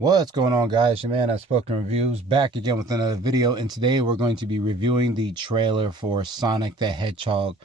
What's going on, guys? Your man at Spoken Reviews back again with another video, and today we're going to be reviewing the trailer for Sonic the Hedgehog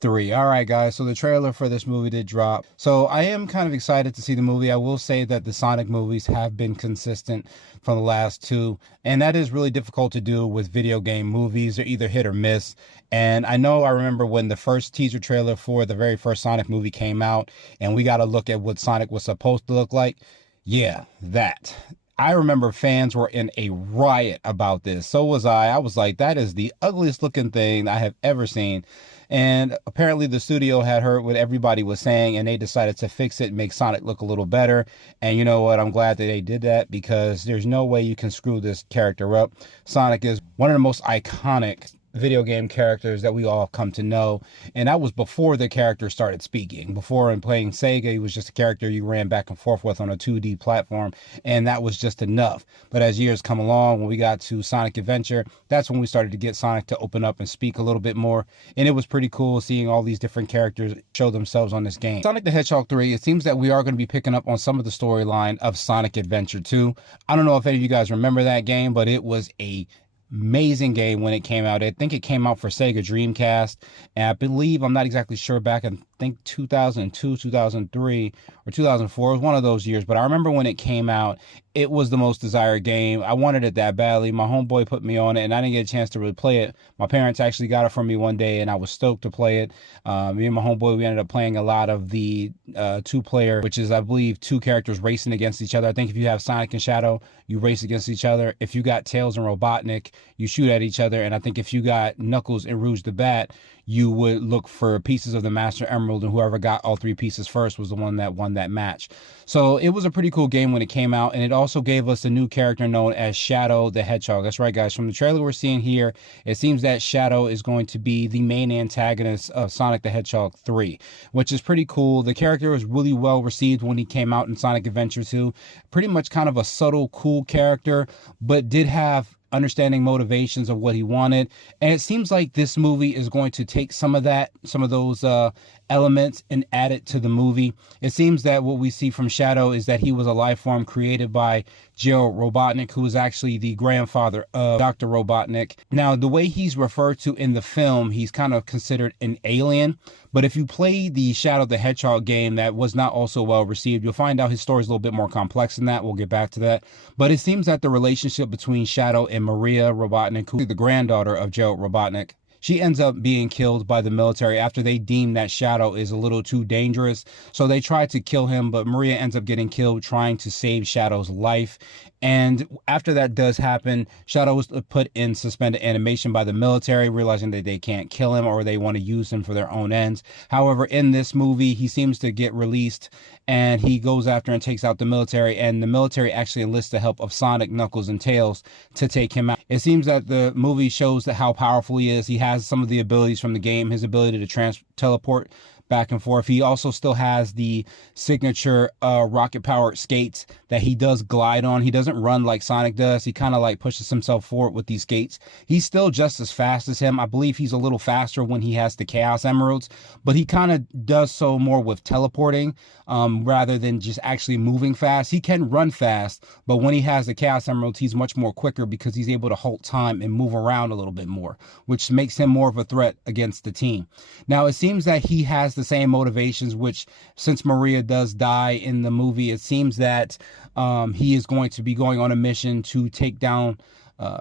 3. Alright guys, so the trailer for this movie did drop. So I am kind of excited to see the movie. I will say that the Sonic movies have been consistent for the last two, and that is really difficult to do with video game movies. They're either hit or miss. And I remember when the first teaser trailer for the very first Sonic movie came out, and we got to look at what Sonic was supposed to look like. Yeah, that. I remember fans were in a riot about this. So was I. I was like, that is the ugliest looking thing I have ever seen. And apparently the studio had heard what everybody was saying, and they decided to fix it and make Sonic look a little better. And you know what? I'm glad that they did that, because there's no way you can screw this character up. Sonic is one of the most iconic video game characters that we all come to know, and that was before the character started speaking. Before, in playing Sega, he was just a character you ran back and forth with on a 2D platform, and that was just enough. But as years come along, when we got to Sonic Adventure, that's when we started to get Sonic to open up and speak a little bit more, and it was pretty cool seeing all these different characters show themselves on this game. Sonic the Hedgehog 3, it seems that we are going to be picking up on some of the storyline of Sonic Adventure 2. I don't know if any of you guys remember that game, but it was a amazing game when it came out. I think it came out for Sega Dreamcast, and I believe, I'm not exactly sure, back in, I think 2002, 2003, or 2004. It was one of those years, but I remember when it came out, it was the most desired game. I wanted it that badly. My homeboy put me on it, and I didn't get a chance to really play it. My parents actually got it for me one day, and I was stoked to play it. Me and my homeboy, we ended up playing a lot of the two-player, which is, I believe, two characters racing against each other. I think if you have Sonic and Shadow, you race against each other. If you got Tails and Robotnik, you shoot at each other. And I think if you got Knuckles and Rouge the Bat, you would look for pieces of the Master Emerald, and whoever got all three pieces first was the one that won that match. So it was a pretty cool game when it came out, and it also gave us a new character known as Shadow the Hedgehog. That's right, guys. From the trailer we're seeing here, it seems that Shadow is going to be the main antagonist of Sonic the Hedgehog 3, which is pretty cool. The character was really well received when he came out in Sonic Adventure 2. Pretty much kind of a subtle, cool character, but did have understanding motivations of what he wanted. And it seems like this movie is going to take some of those elements and add it to the movie. It seems that what we see from Shadow is that he was a life form created by Gerald Robotnik, who was actually the grandfather of Dr. Robotnik. Now, the way he's referred to in the film, he's kind of considered an alien. But if you play the Shadow the Hedgehog game that was not also well received, you'll find out his story is a little bit more complex than that. We'll get back to that. But it seems that the relationship between Shadow and Maria Robotnik, who is the granddaughter of Gerald Robotnik, she ends up being killed by the military after they deem that Shadow is a little too dangerous. So they try to kill him, but Maria ends up getting killed trying to save Shadow's life. And after that does happen, Shadow was put in suspended animation by the military, realizing that they can't kill him or they want to use him for their own ends. However, in this movie, he seems to get released, and he goes after and takes out the military, and the military actually enlists the help of Sonic, Knuckles, and Tails to take him out. It seems that the movie shows that how powerful he is. He has some of the abilities from the game, his ability to teleport back and forth. He also still has the signature rocket powered skates that he does glide on. He doesn't run like Sonic does. He kind of like pushes himself forward with these skates. He's still just as fast as him. I believe he's a little faster when he has the Chaos Emeralds, but he kind of does so more with teleporting rather than just actually moving fast. He can run fast, but when he has the Chaos Emeralds, he's much more quicker because he's able to halt time and move around a little bit more, which makes him more of a threat against the team. Now, it seems that he has the same motivations, which, since Maria does die in the movie, it seems that he is going to be going on a mission to take down,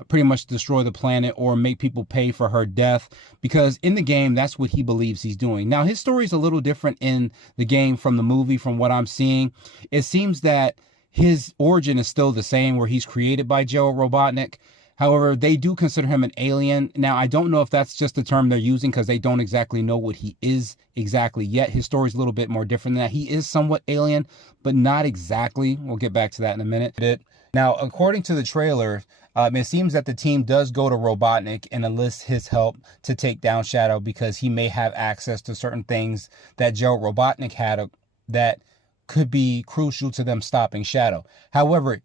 pretty much destroy the planet or make people pay for her death, because in the game, that's what he believes he's doing. Now, his story is a little different in the game from the movie. From what I'm seeing, it seems that his origin is still the same, where he's created by Gerald Robotnik. However, they do consider him an alien. Now, I don't know if that's just the term they're using because they don't exactly know what he is exactly yet. His story is a little bit more different than that. He is somewhat alien, but not exactly. We'll get back to that in a minute. Now, according to the trailer, it seems that the team does go to Robotnik and enlist his help to take down Shadow, because he may have access to certain things that Gerald Robotnik had that could be crucial to them stopping Shadow. However,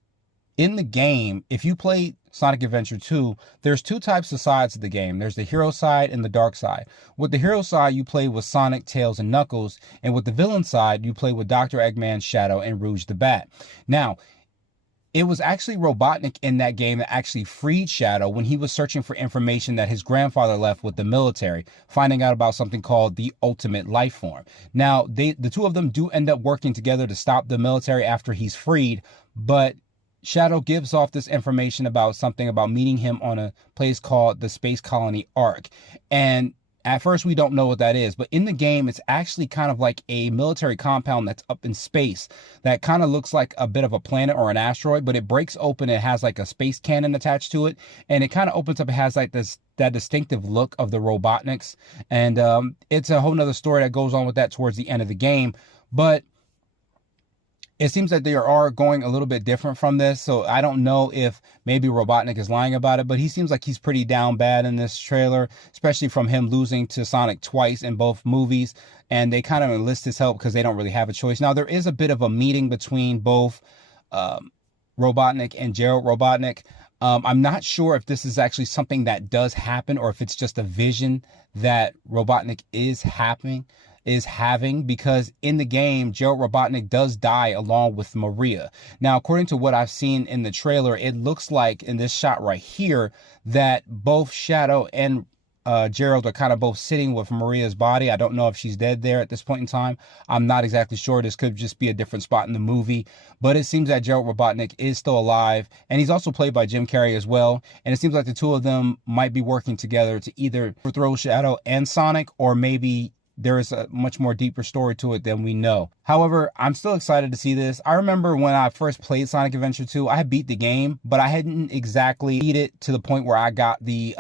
in the game, if you play Sonic Adventure 2, there's two types of sides of the game. There's the hero side and the dark side. With the hero side, you play with Sonic, Tails, and Knuckles. And with the villain side, you play with Dr. Eggman, Shadow, and Rouge the Bat. Now, It was actually Robotnik in that game that actually freed Shadow when he was searching for information that his grandfather left with the military, finding out about something called the Ultimate Life Form. Now, the two of them do end up working together to stop the military after he's freed, but Shadow gives off this information about something about meeting him on a place called the Space Colony Ark. And at first, we don't know what that is, but in the game, it's actually kind of like a military compound that's up in space that kind of looks like a bit of a planet or an asteroid, but it breaks open. It has like a space cannon attached to it, and it kind of opens up. It has like that distinctive look of the Robotniks, and it's a whole nother story that goes on with that towards the end of the game, but it seems that they are going a little bit different from this, so I don't know if maybe Robotnik is lying about it, but he seems like he's pretty down bad in this trailer, especially from him losing to Sonic twice in both movies, and they kind of enlist his help because they don't really have a choice. Now, there is a bit of a meeting between both Robotnik and Gerald Robotnik. I'm not sure if this is actually something that does happen or if it's just a vision that Robotnik is having, because in the game, Gerald Robotnik does die along with Maria. Now, according to what I've seen in the trailer, it looks like in this shot right here that both Shadow and Gerald are kind of both sitting with Maria's body. I don't know if she's dead there at this point in time. I'm not exactly sure. This could just be a different spot in the movie, but it seems that Gerald Robotnik is still alive, and he's also played by Jim Carrey as well. And it seems like the two of them might be working together to either overthrow Shadow and Sonic, or maybe there is a much more deeper story to it than we know. However, I'm still excited to see this. I remember when I first played Sonic Adventure 2, I had beat the game, but I hadn't exactly beat it to the point where I got the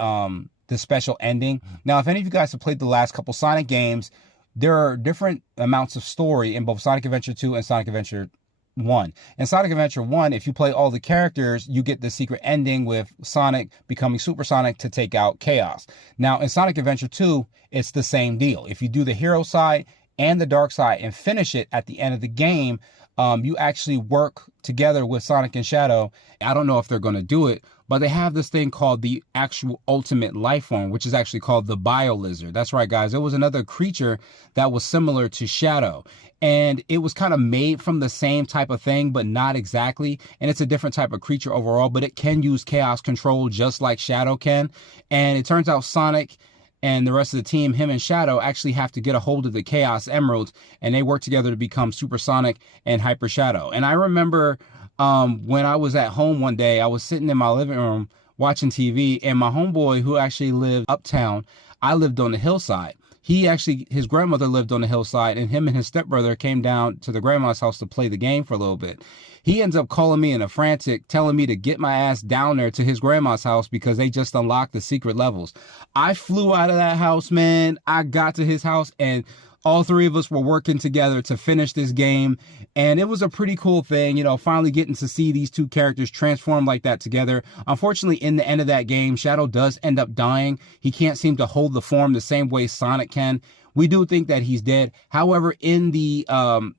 special ending. Now, if any of you guys have played the last couple Sonic games, there are different amounts of story in both Sonic Adventure 2 and Sonic Adventure 1. In Sonic Adventure 1, if you play all the characters, you get the secret ending with Sonic becoming Super Sonic to take out Chaos. Now, in Sonic Adventure 2, it's the same deal. If you do the hero side and the dark side and finish it at the end of the game, you actually work together with Sonic and Shadow. I don't know if they're going to do it, but they have this thing called the actual Ultimate Life Form, which is actually called the Bio Lizard. That's right, guys. It was another creature that was similar to Shadow, and it was kind of made from the same type of thing, but not exactly. And it's a different type of creature overall, but it can use chaos control just like Shadow can. And it turns out Sonic and the rest of the team, him and Shadow, actually have to get a hold of the Chaos Emeralds, and they work together to become Super Sonic and Hyper Shadow. And I remember when I was at home one day, I was sitting in my living room watching TV, and my homeboy, who actually lived uptown, I lived on the hillside. His grandmother lived on the hillside, and him and his stepbrother came down to the grandma's house to play the game for a little bit. He ends up calling me in a frantic, telling me to get my ass down there to his grandma's house because they just unlocked the secret levels. I flew out of that house, man. I got to his house, and all three of us were working together to finish this game. And it was a pretty cool thing, finally getting to see these two characters transform like that together. Unfortunately, in the end of that game, Shadow does end up dying. He can't seem to hold the form the same way Sonic can. We do think that he's dead. However, in the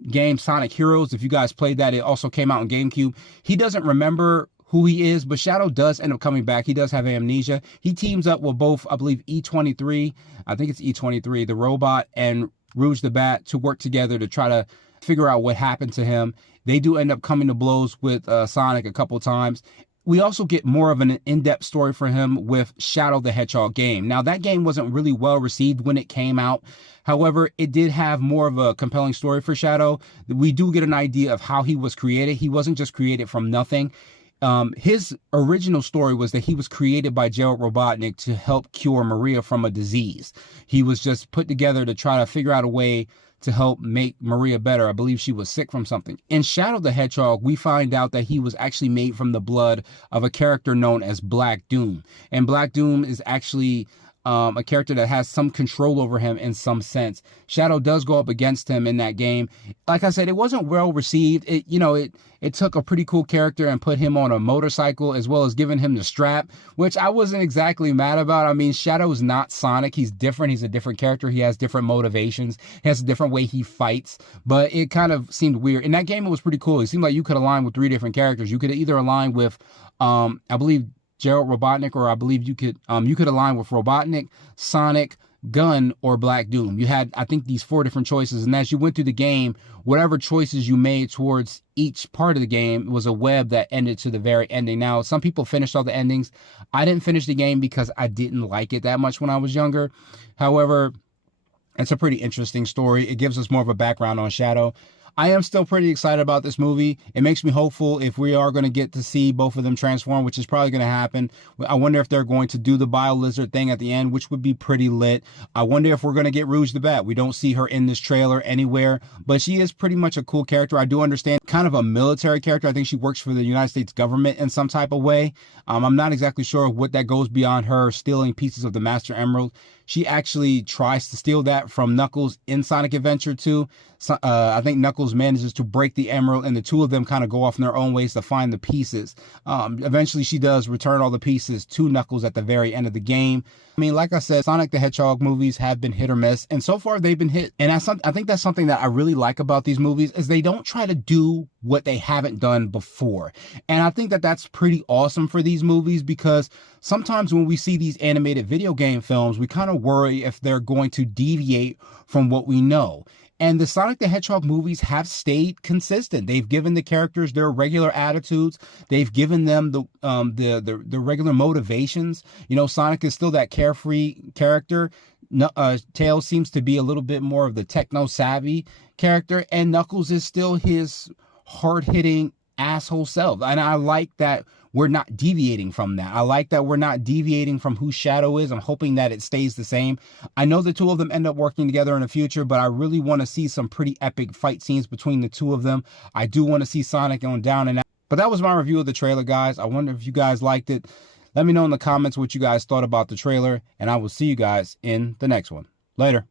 game Sonic Heroes, if you guys played that, it also came out on GameCube. He doesn't remember who he is, but Shadow does end up coming back. He does have amnesia. He teams up with both, I believe, E23. I think it's E23, the robot, and Rouge the Bat to work together to try to figure out what happened to him. They do end up coming to blows with Sonic a couple times. We also get more of an in-depth story for him with Shadow the Hedgehog game. Now, that game wasn't really well received when it came out. However, it did have more of a compelling story for Shadow. We do get an idea of how he was created. He wasn't just created from nothing. His original story was that he was created by Gerald Robotnik to help cure Maria from a disease. He was just put together to try to figure out a way to help make Maria better. I believe she was sick from something. In Shadow the Hedgehog, we find out that he was actually made from the blood of a character known as Black Doom. And Black Doom is actually a character that has some control over him in some sense. Shadow does go up against him in that game. Like I said, it wasn't well received. It took a pretty cool character and put him on a motorcycle, as well as giving him the strap, which I wasn't exactly mad about. I mean, Shadow is not Sonic. He's different. He's a different character. He has different motivations. He has a different way he fights, but it kind of seemed weird. In that game, it was pretty cool. It seemed like you could align with 3 different characters. You could either align with, I believe, Gerald Robotnik, or I believe you could align with Robotnik, Sonic, Gun, or Black Doom. You had, I think, these 4 different choices, and as you went through the game, whatever choices you made towards each part of the game was a web that ended to the very ending. Now, some people finished all the endings. I didn't finish the game because I didn't like it that much when I was younger. However, it's a pretty interesting story. It gives us more of a background on Shadow. I am still pretty excited about this movie. It makes me hopeful if we are going to get to see both of them transform, which is probably going to happen. I wonder if they're going to do the bio-lizard thing at the end, which would be pretty lit. I wonder if we're going to get Rouge the Bat. We don't see her in this trailer anywhere, but she is pretty much a cool character. I do understand, kind of a military character. I think she works for the United States government in some type of way. I'm not exactly sure what that goes beyond her stealing pieces of the Master Emerald. She actually tries to steal that from Knuckles in Sonic Adventure 2. So, I think Knuckles manages to break the emerald, and the two of them kind of go off in their own ways to find the pieces. Eventually, she does return all the pieces to Knuckles at the very end of the game. I mean, like I said, Sonic the Hedgehog movies have been hit or miss, and so far they've been hit. And I think that's something that I really like about these movies, is they don't try to do what they haven't done before. And I think that that's pretty awesome for these movies, because sometimes when we see these animated video game films, we kind of worry if they're going to deviate from what we know. And the Sonic the Hedgehog movies have stayed consistent. They've given the characters their regular attitudes. They've given them the regular motivations. You know, Sonic is still that carefree character. Tails seems to be a little bit more of the techno-savvy character. And Knuckles is still his hard-hitting asshole self. And I like that we're not deviating from that. I like that we're not deviating from who Shadow is. I'm hoping that it stays the same. I know the two of them end up working together in the future, but I really want to see some pretty epic fight scenes between the two of them. I do want to see Sonic going down and out. But that was my review of the trailer, guys. I wonder if you guys liked it. Let me know in the comments what you guys thought about the trailer, and I will see you guys in the next one. Later.